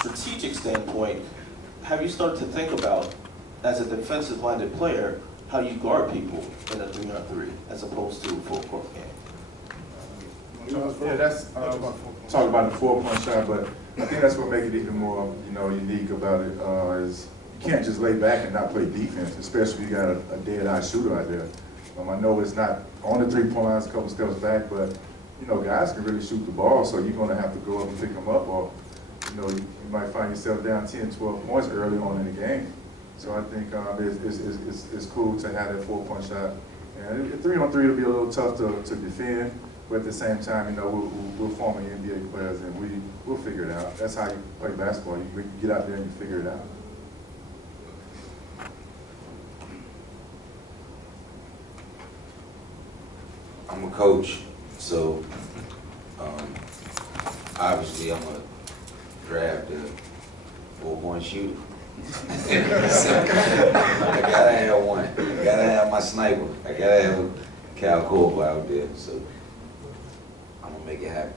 strategic standpoint, have you started to think about, as a defensive-minded player, how you guard people in a 3-on-3 as opposed to a full-court game? Yeah, that's talk about the 4-point shot, but I think that's what makes it even more, unique about it is you can't just lay back and not play defense, especially if you got a dead-eye shooter out there. I know it's not on the 3-point line, it's a couple steps back, but guys can really shoot the ball, so you're going to have to go up and pick them up, or you might find yourself down 10, 12 points early on in the game. So I think it's cool to have that 4-point shot. And 3-on-3 will be a little tough to defend, but at the same time, we're former NBA players, and we'll figure it out. That's how you play basketball. You get out there and you figure it out. I'm a coach, so obviously I'm gonna draft a 4-point shooter. So, I gotta have one. I gotta have my sniper. I gotta have Cal Corver out there. So I'm gonna make it happen.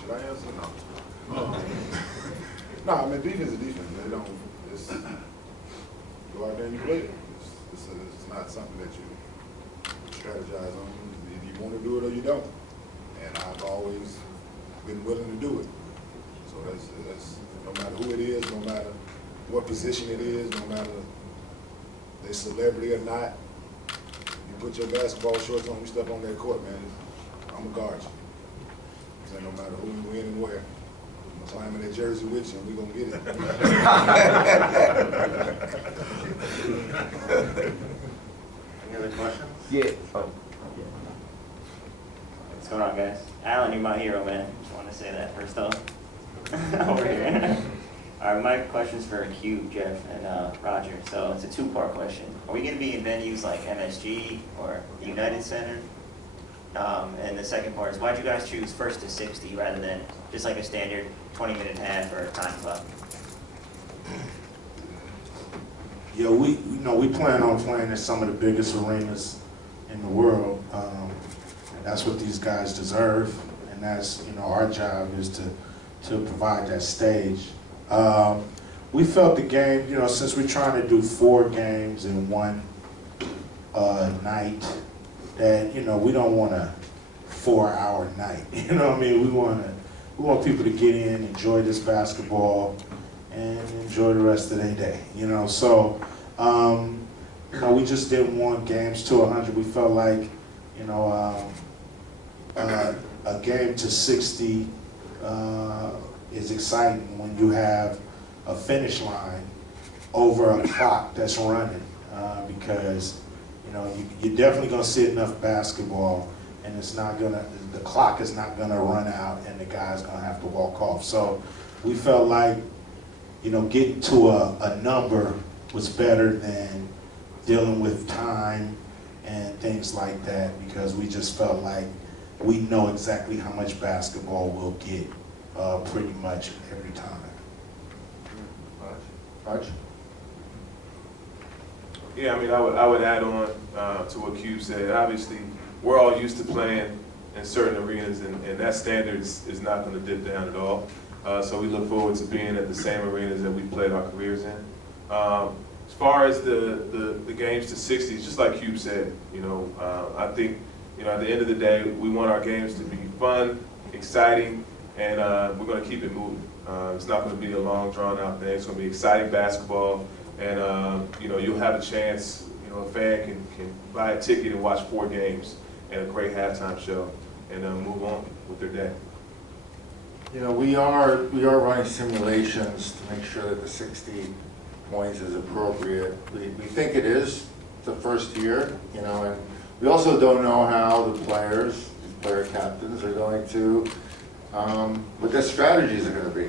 Should I answer? No. No, I mean, defense is defense. They don't. It's go out there and you play it. It's not something that you strategize on. If you want to do it or you don't. And I've always been willing to do it. So that's no matter who it is, no matter what position it is, no matter they celebrity or not. You put your basketball shorts on, you step on that court, man. I'm gonna guard you. So no matter who, when, and where. I'm climbing that jersey with you, and we're gonna get it. Any other questions? Yeah. What's going on, guys? Alan, you're my hero, man. Just want to say that first off. Over here. All right, my question's for Cube, Jeff, and Roger. So it's a two-part question. Are we going to be in venues like MSG or the United Center? And the second part is, why'd you guys choose 1st to 60 rather than just like a standard 20-minute half or time clock? Yeah, we plan on playing in some of the biggest arenas in the world. That's what these guys deserve, and that's our job is to provide that stage. We felt the game, since we're trying to do 4 games in one night, that we don't want a 4-hour night. You know what I mean? We want people to get in, enjoy this basketball, and enjoy the rest of their day. So we just didn't want games to 100. We felt like a game to 60 is exciting when you have a finish line over a clock that's running, because you're definitely going to see enough basketball, and the clock is not going to run out, and the guy's going to have to walk off. So we felt like getting to a number was better than dealing with time and things like that, because we just felt like we know exactly how much basketball we'll get pretty much every time. Raj? Yeah, I mean, I would add on to what Cube said. Obviously, we're all used to playing in certain arenas, and that standard is not going to dip down at all. So we look forward to being at the same arenas that we played our careers in. As far as the games to 60, just like Cube said, I think at the end of the day, we want our games to be fun, exciting, and we're going to keep it moving. It's not going to be a long, drawn-out thing. It's going to be exciting basketball, and you'll have a chance. A fan can buy a ticket and watch 4 games and a great halftime show, and move on with their day. We are running simulations to make sure that the 60 points is appropriate. We think it is the first year, and we also don't know how the players, player captains, are going to, what their strategies are going to be.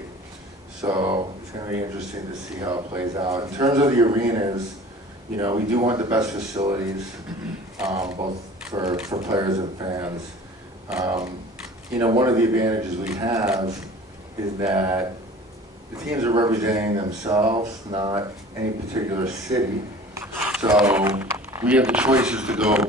So it's going to be interesting to see how it plays out. In terms of the arenas, we do want the best facilities, both for players and fans. One of the advantages we have is that the teams are representing themselves, not any particular city. So we have the choices to go both